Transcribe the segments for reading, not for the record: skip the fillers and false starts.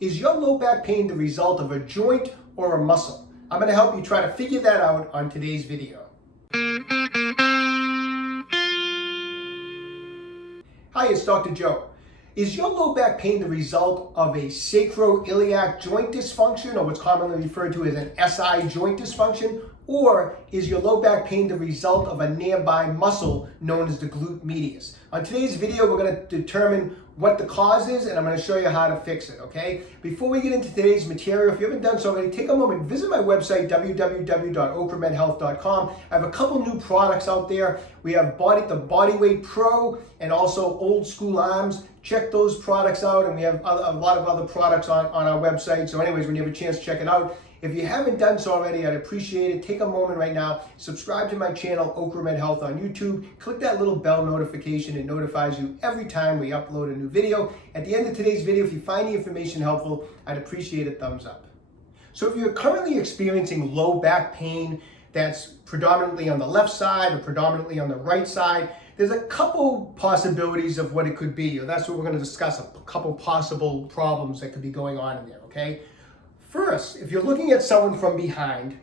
Is your low back pain the result of a joint or a muscle? I'm going to help you try to figure that out on today's video. Hi, it's Dr. Joe. Is your low back pain the result of a sacroiliac joint dysfunction, or what's commonly referred to as an SI joint dysfunction? Or is your low back pain the result of a nearby muscle known as the glute medius? On today's video, we're going to determine what the cause is, and I'm going to show you how to fix it, okay? Before we get into today's material, if you haven't done so already, take a moment, visit my website, www.OcraMedHealth.com. I have a couple new products out there. We have the Bodyweight Pro and also Old School Arms. Check those products out, and we have a lot of other products on our website. So anyways, when you have a chance, check it out. If you haven't done so already, I'd appreciate it. Take a moment right now, subscribe to my channel, OcraMed Health on YouTube. Click that little bell notification. It notifies you every time we upload a new video. At the end of today's video, if you find the information helpful, I'd appreciate a thumbs up. So if you're currently experiencing low back pain that's predominantly on the left side or predominantly on the right side, there's a couple possibilities of what it could be. That's what we're going to discuss, a couple possible problems that could be going on in there, okay? First, if you're looking at someone from behind,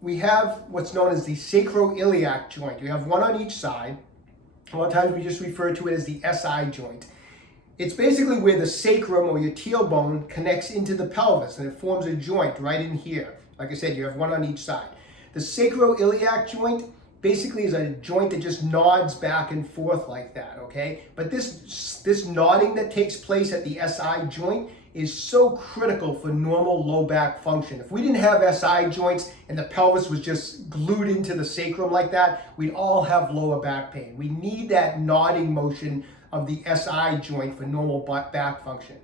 we have what's known as the sacroiliac joint. You have one on each side. A lot of times we just refer to it as the SI joint. It's basically where the sacrum or your tailbone connects into the pelvis, and it forms a joint right in here. Like I said, you have one on each side. The sacroiliac joint basically is a joint that just nods back and forth like that, okay? But this nodding that takes place at the SI joint is so critical for normal low back function. If we didn't have SI joints and the pelvis was just glued into the sacrum like that, we'd all have lower back pain. We need that nodding motion of the SI joint for normal back function.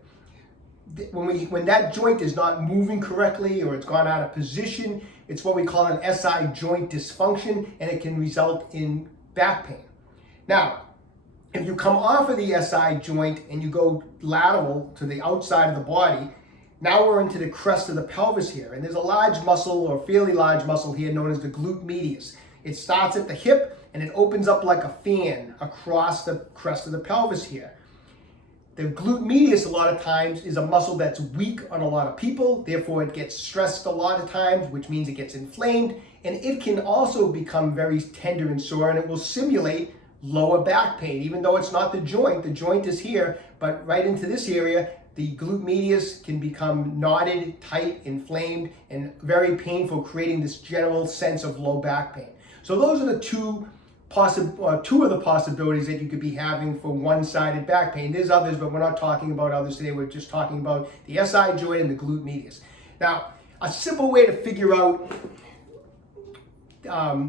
When that joint is not moving correctly or it's gone out of position, it's what we call an SI joint dysfunction, and it can result in back pain. Now, if you come off of the SI joint and you go lateral to the outside of the body, now we're into the crest of the pelvis here. And there's a large muscle, or fairly large muscle here, known as the glute medius. It starts at the hip and it opens up like a fan across the crest of the pelvis here. The glute medius a lot of times is a muscle that's weak on a lot of people, therefore it gets stressed a lot of times, which means it gets inflamed, and it can also become very tender and sore, and it will simulate lower back pain, even though it's not the joint. The joint is here, but right into this area, the glute medius can become knotted, tight, inflamed, and very painful, creating this general sense of low back pain. So those are the two of the possibilities that you could be having for one-sided back pain. There's others, but we're not talking about others today. We're just talking about the SI joint and the glute medius. Now, a simple way to figure out,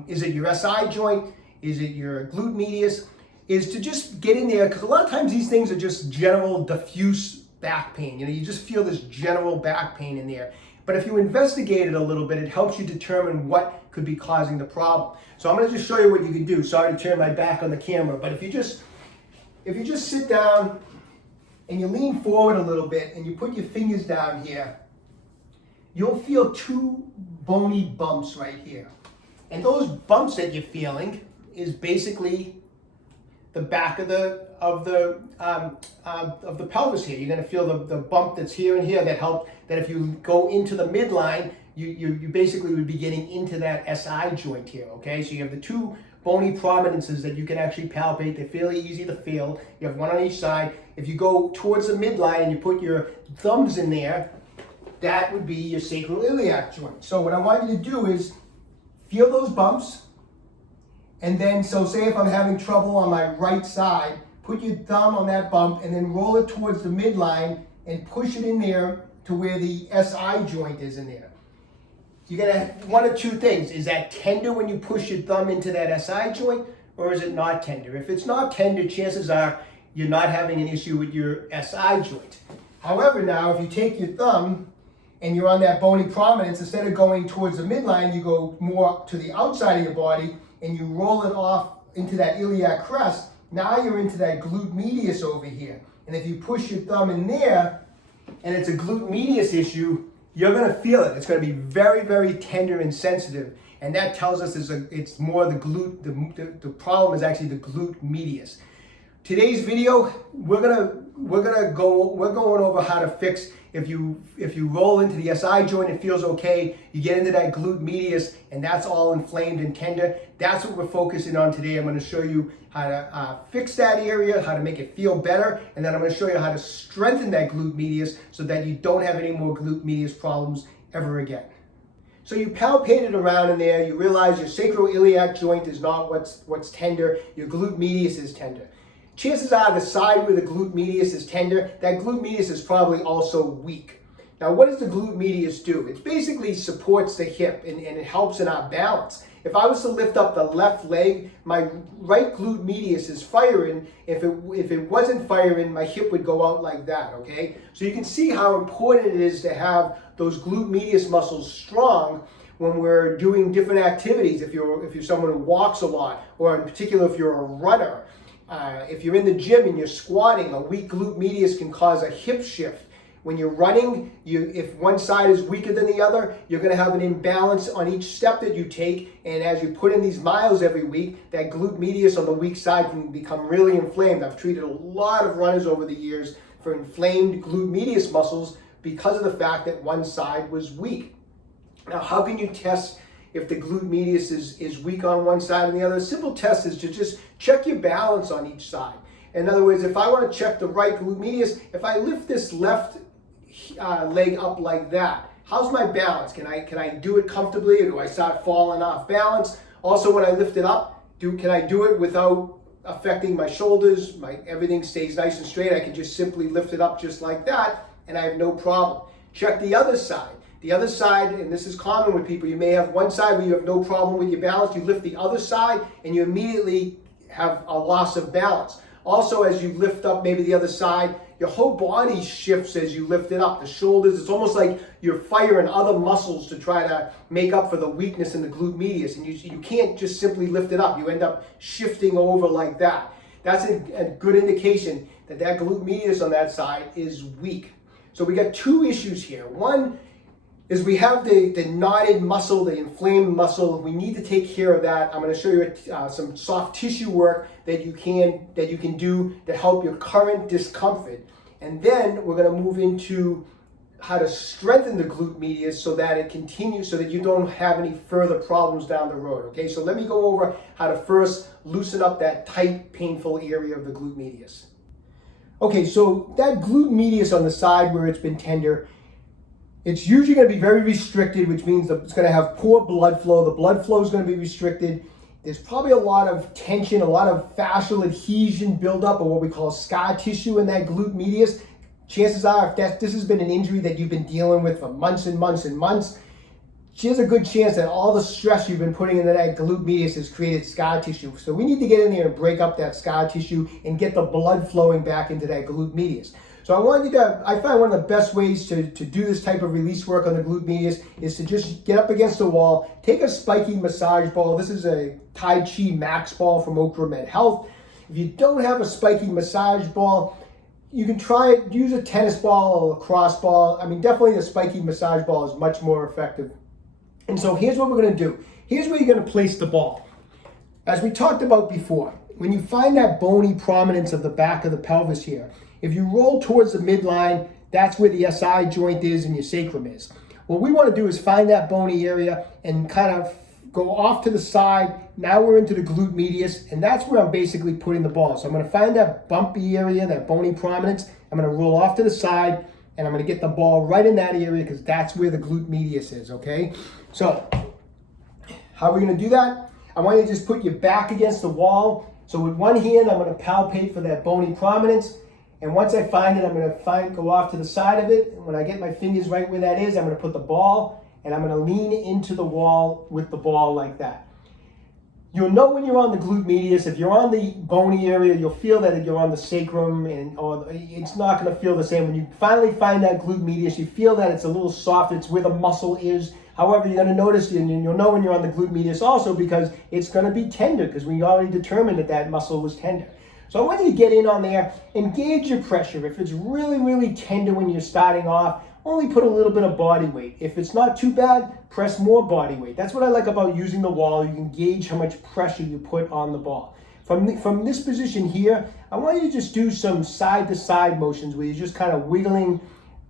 is it your SI joint? Is it your glute medius? Is to just get in there, because a lot of times these things are just general diffuse back pain. You just feel this general back pain in there. But if you investigate it a little bit, it helps you determine what could be causing the problem. So I'm going to just show you what you can do. Sorry to turn my back on the camera, but if you just sit down and you lean forward a little bit and you put your fingers down here, you'll feel two bony bumps right here. And those bumps that you're feeling is basically the back of the pelvis here. You're going to feel the bump that's here and here that if you go into the midline, you basically would be getting into that SI joint here, okay? So you have the two bony prominences that you can actually palpate. They're fairly easy to feel. You have one on each side. If you go towards the midline and you put your thumbs in there, that would be your sacroiliac joint. So what I want you to do is feel those bumps. And then, so say if I'm having trouble on my right side, put your thumb on that bump and then roll it towards the midline and push it in there to where the SI joint is in there. You're going to have one of two things. Is that tender when you push your thumb into that SI joint, or is it not tender? If it's not tender, chances are you're not having an issue with your SI joint. However, now, if you take your thumb and you're on that bony prominence, instead of going towards the midline, you go more to the outside of your body and you roll it off into that iliac crest. Now you're into that glute medius over here. And if you push your thumb in there and it's a glute medius issue, you're going to feel it. It's going to be very, very tender and sensitive. And that tells us it's more the glute, the problem is actually the glute medius. Today's video, we're going to we're going over how to fix if you roll into the SI joint, it feels okay. You get into that glute medius, and that's all inflamed and tender. That's what we're focusing on today. I'm going to show you how to fix that area, how to make it feel better, and then I'm going to show you how to strengthen that glute medius so that you don't have any more glute medius problems ever again. So you palpate it around in there. You realize your sacroiliac joint is not what's tender. Your glute medius is tender. Chances are the side where the glute medius is tender, that glute medius is probably also weak. Now, what does the glute medius do? It basically supports the hip and it helps in our balance. If I was to lift up the left leg, my right glute medius is firing. If it wasn't firing, my hip would go out like that, okay? So you can see how important it is to have those glute medius muscles strong when we're doing different activities. If you're someone who walks a lot, or in particular if you're a runner, if you're in the gym and you're squatting, a weak glute medius can cause a hip shift. When you're running, if one side is weaker than the other, you're going to have an imbalance on each step that you take. And as you put in these miles every week, that glute medius on the weak side can become really inflamed. I've treated a lot of runners over the years for inflamed glute medius muscles because of the fact that one side was weak. Now, how can you test if the glute medius is weak on one side and the other? A simple test is to just check your balance on each side. In other words, if I want to check the right glute medius, if I lift this left leg up like that, how's my balance? Can I do it comfortably, or do I start falling off balance? Also, when I lift it up, can I do it without affecting my shoulders? Everything stays nice and straight. I can just simply lift it up just like that, and I have no problem. Check the other side. The other side, and this is common with people, you may have one side where you have no problem with your balance. You lift the other side, and you immediately have a loss of balance. Also, as you lift up maybe the other side, your whole body shifts as you lift it up. The shoulders, it's almost like you're firing other muscles to try to make up for the weakness in the glute medius. And you can't just simply lift it up. You end up shifting over like that. That's a good indication that that glute medius on that side is weak. So we got two issues here. One is we have the knotted muscle, the inflamed muscle. We need to take care of that. I'm going to show you some soft tissue work that you can do to help your current discomfort. And then we're going to move into how to strengthen the glute medius so that it continues, so that you don't have any further problems down the road. Okay, so let me go over how to first loosen up that tight, painful area of the glute medius. Okay, so that glute medius on the side where it's been tender, it's usually going to be very restricted, which means that it's going to have poor blood flow. The blood flow is going to be restricted. There's probably a lot of tension, a lot of fascial adhesion buildup, or what we call scar tissue in that glute medius. Chances are, if this has been an injury that you've been dealing with for months and months and months, there's a good chance that all the stress you've been putting into that glute medius has created scar tissue. So we need to get in there and break up that scar tissue and get the blood flowing back into that glute medius. So I find one of the best ways to do this type of release work on the glute medius is to just get up against the wall, take a spiky massage ball. This is a Tai Chi Max ball from OcraMed Health. If you don't have a spiky massage ball, you can try it, use a tennis ball or a lacrosse ball. I mean, definitely the spiky massage ball is much more effective. And so here's what we're going to do. Here's where you're going to place the ball. As we talked about before, when you find that bony prominence of the back of the pelvis here, if you roll towards the midline, that's where the SI joint is and your sacrum is. What we want to do is find that bony area and kind of go off to the side. Now we're into the glute medius, and that's where I'm basically putting the ball. So I'm going to find that bumpy area, that bony prominence. I'm going to roll off to the side, and I'm going to get the ball right in that area because that's where the glute medius is, okay? So how are we going to do that? I want you to just put your back against the wall. So with one hand, I'm going to palpate for that bony prominence. And once I find it, I'm going to go off to the side of it. And when I get my fingers right where that is, I'm going to put the ball, and I'm going to lean into the wall with the ball like that. You'll know when you're on the glute medius. If you're on the bony area, you'll feel that you're on the sacrum, or it's not going to feel the same. When you finally find that glute medius, you feel that it's a little soft. It's where the muscle is. However, you're going to notice, and you'll know when you're on the glute medius also, because it's going to be tender, because we already determined that muscle was tender. So I want you to get in on there and gauge your pressure. If it's really, really tender when you're starting off, only put a little bit of body weight. If it's not too bad, press more body weight. That's what I like about using the wall. You can gauge how much pressure you put on the ball. From this position here, I want you to just do some side-to-side motions where you're just kind of wiggling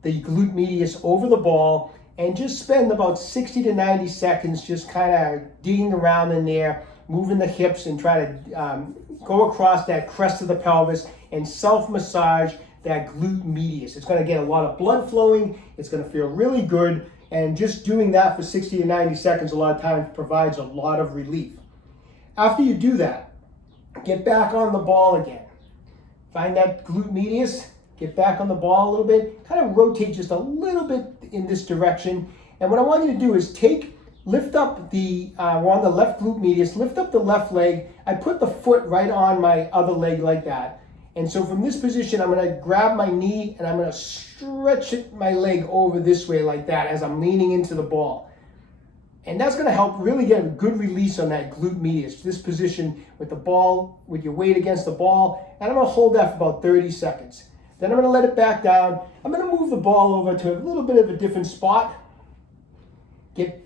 the glute medius over the ball, and just spend about 60 to 90 seconds just kind of digging around in there, moving the hips, and try to go across that crest of the pelvis and self-massage that glute medius. It's going to get a lot of blood flowing. It's going to feel really good. And just doing that for 60 to 90 seconds a lot of times provides a lot of relief. After you do that, get back on the ball again. Find that glute medius, get back on the ball a little bit, kind of rotate just a little bit in this direction. And what I want you to do is lift up we're on the left glute medius, lift up the left leg. I put the foot right on my other leg like that. And so from this position, I'm going to grab my knee and I'm going to stretch my leg over this way like that as I'm leaning into the ball. And that's going to help really get a good release on that glute medius, this position with the ball, with your weight against the ball. And I'm going to hold that for about 30 seconds. Then I'm going to let it back down. I'm going to move the ball over to a little bit of a different spot.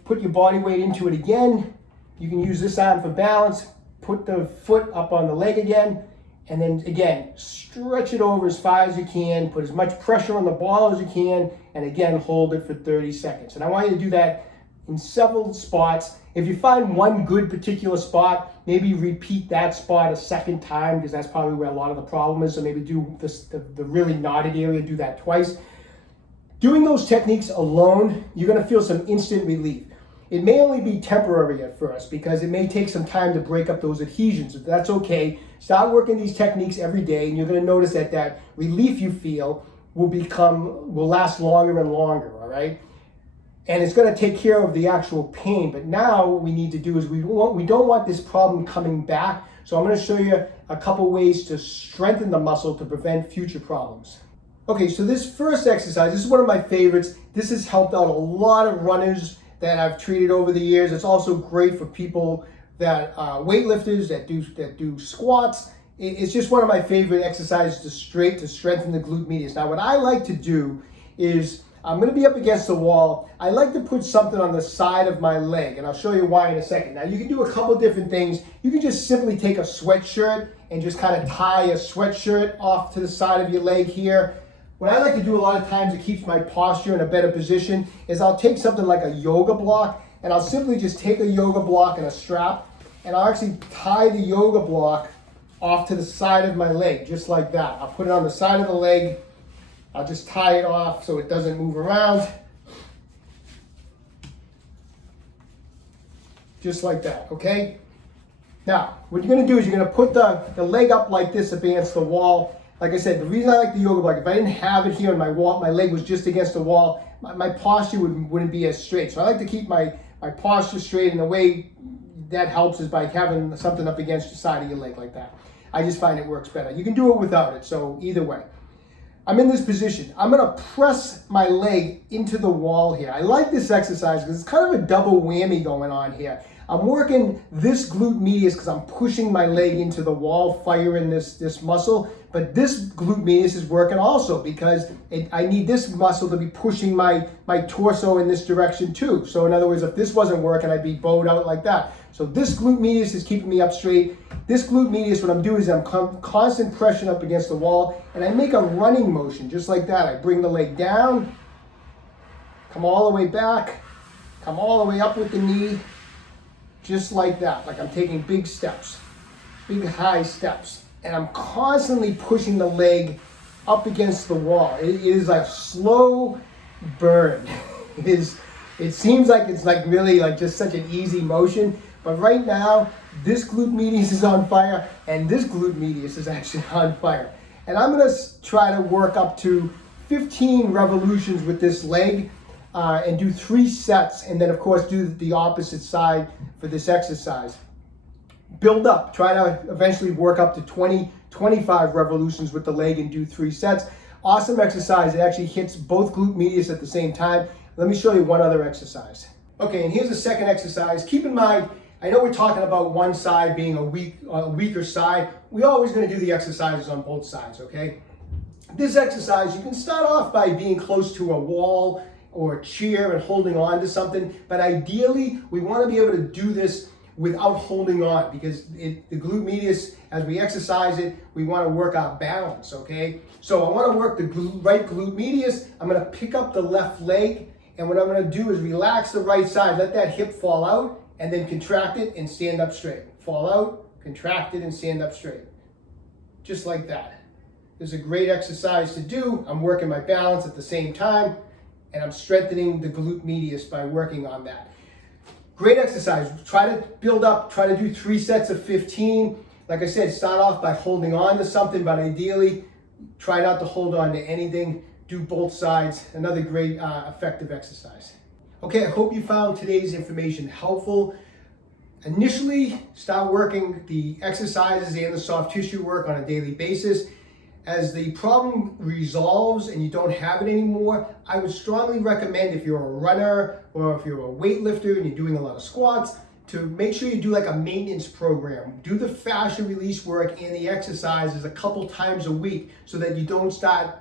Put your body weight into it again. You can use this arm for balance. Put the foot up on the leg again. And then again, stretch it over as far as you can. Put as much pressure on the ball as you can. And again, hold it for 30 seconds. And I want you to do that in several spots. If you find one good particular spot, maybe repeat that spot a second time, because that's probably where a lot of the problem is. So maybe do the really knotted area, do that twice. Doing those techniques alone, you're going to feel some instant relief. It may only be temporary at first because it may take some time to break up those adhesions. If that's okay, start working these techniques every day, and you're going to notice that relief you feel will last longer and longer, all right? And it's going to take care of the actual pain. But now what we need to do is we don't want this problem coming back. So I'm going to show you a couple ways to strengthen the muscle to prevent future problems. Okay, so this first exercise, this is one of my favorites. This has helped out a lot of runners that I've treated over the years. It's also great for people that weightlifters that do squats. It's just one of my favorite exercises to strengthen the glute medius. Now, what I like to do is I'm going to be up against the wall. I like to put something on the side of my leg, and I'll show you why in a second. Now, you can do a couple different things. You can just simply take a sweatshirt and just kind of tie a sweatshirt off to the side of your leg here. What I like to do a lot of times, it keeps my posture in a better position, is I'll take something like a yoga block, and I'll simply just take a yoga block and a strap, and I'll actually tie the yoga block off to the side of my leg, just like that. I'll put it on the side of the leg. I'll just tie it off so it doesn't move around. Just like that, okay? Now, what you're gonna do is you're gonna put the leg up like this against the wall. Like I said, the reason I like the yoga block, if I didn't have it here and my leg was just against the wall, my posture wouldn't be as straight. So I like to keep my posture straight, and the way that helps is by having something up against the side of your leg like that. I just find it works better. You can do it without it, so either way. I'm in this position. I'm gonna press my leg into the wall here. I like this exercise because it's kind of a double whammy going on here. I'm working this glute medius because I'm pushing my leg into the wall, firing this muscle, but this glute medius is working also because I need this muscle to be pushing my torso in this direction too. So in other words, if this wasn't working, I'd be bowed out like that. So this glute medius is keeping me up straight. This glute medius, what I'm doing is I'm constant pressure up against the wall, and I make a running motion just like that. I bring the leg down, come all the way back, come all the way up with the knee, just like that, like I'm taking big steps, big high steps, and I'm constantly pushing the leg up against the wall. It is a slow burn. It seems like it's like really like just such an easy motion, but right now this glute medius is on fire and this glute medius is actually on fire. And I'm gonna try to work up to 15 revolutions with this leg and do 3 sets, and then of course do the opposite side for this exercise. Build up, try to eventually work up to 25 revolutions with the leg and do 3 sets. Awesome exercise. It actually hits both glute medius at the same time. Let me show you one other exercise. Okay, and here's the second exercise. Keep in mind, I know we're talking about one side being a weaker side. We're always going to do the exercises on both sides, okay? This exercise, you can start off by being close to a wall or a chair and holding on to something, but ideally we want to be able to do this without holding on, because the glute medius, as we exercise it, we want to work our balance, okay? So I want to work the right glute medius. I'm going to pick up the left leg, and what I'm going to do is relax the right side, let that hip fall out, and then contract it and stand up straight. Fall out, contract it, and stand up straight. Just like that. This is a great exercise to do. I'm working my balance at the same time, and I'm strengthening the glute medius by working on that. Great exercise. Try to build up, try to do 3 sets of 15. Like I said, start off by holding on to something, but ideally, try not to hold on to anything. Do both sides. Another great, effective exercise. Okay, I hope you found today's information helpful. Initially, start working the exercises and the soft tissue work on a daily basis. As the problem resolves and you don't have it anymore, I would strongly recommend, if you're a runner or if you're a weightlifter and you're doing a lot of squats, to make sure you do like a maintenance program. Do the fascia release work and the exercises a couple times a week so that you don't start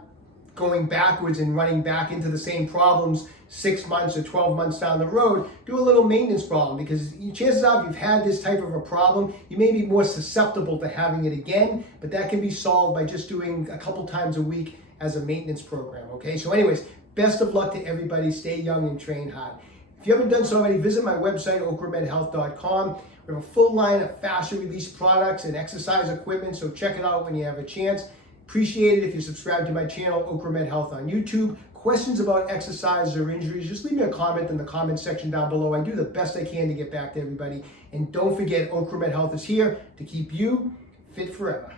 going backwards and running back into the same problems 6 months or 12 months down the road. Do a little maintenance problem, because chances are if you've had this type of a problem, you may be more susceptible to having it again, but that can be solved by just doing a couple times a week as a maintenance program, okay? So anyways, best of luck to everybody. Stay young and train hard. If you haven't done so already, visit my website, OcraMedHealth.com. We have a full line of fascia release products and exercise equipment, so check it out when you have a chance. Appreciate it if you subscribe to my channel, OcraMed Health on YouTube. Questions about exercise or injuries, just leave me a comment in the comment section down below. I do the best I can to get back to everybody. And don't forget, OcraMed Health is here to keep you fit forever.